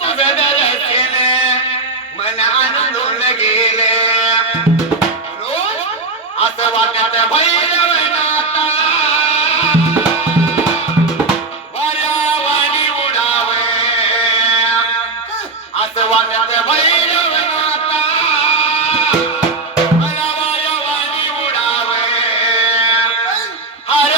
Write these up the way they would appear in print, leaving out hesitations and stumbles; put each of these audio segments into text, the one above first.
तुझं दर्शन मन आनंदून गेले रोज असं वाटत भैरवनाथा वाऱ्यावानी उडावे असं वाटत भैरवनाथा मला वाऱ्यावानी उडावे हार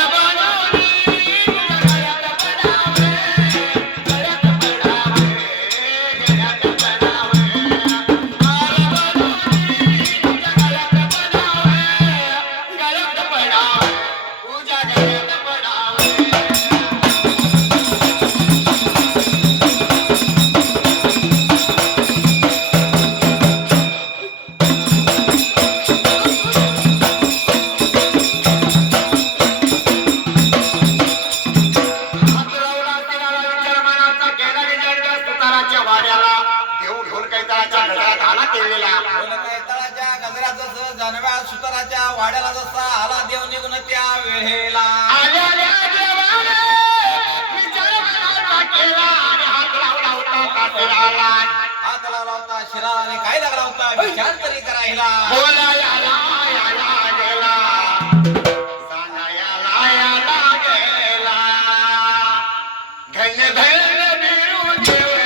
सुताराच्या वाड्याला जसा आला देव निघून त्या वेळेला आलेल्या देवाने विचार मनाचा केला आणि हात लावला होता कातराला हात लावला होता शिराला आणि काय लागला होता विचार तरी करायला बोलायला याला गेला सांगायला याला गेला धन्य धन्य बिरू देव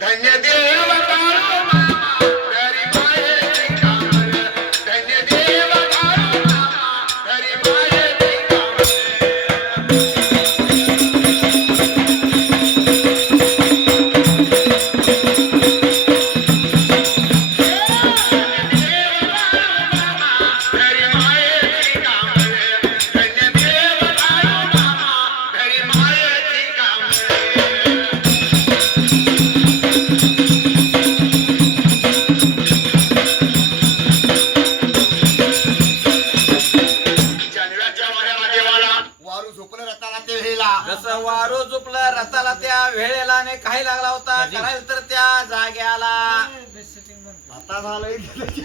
धन्य देव काळू मामा तरी माये कामर धन्य देव काळू मामा तरी माये जसं वारू झोपलं रथाला त्या वेळेला ने काही लागला होता करायला तर त्या जाग्याला आता झालं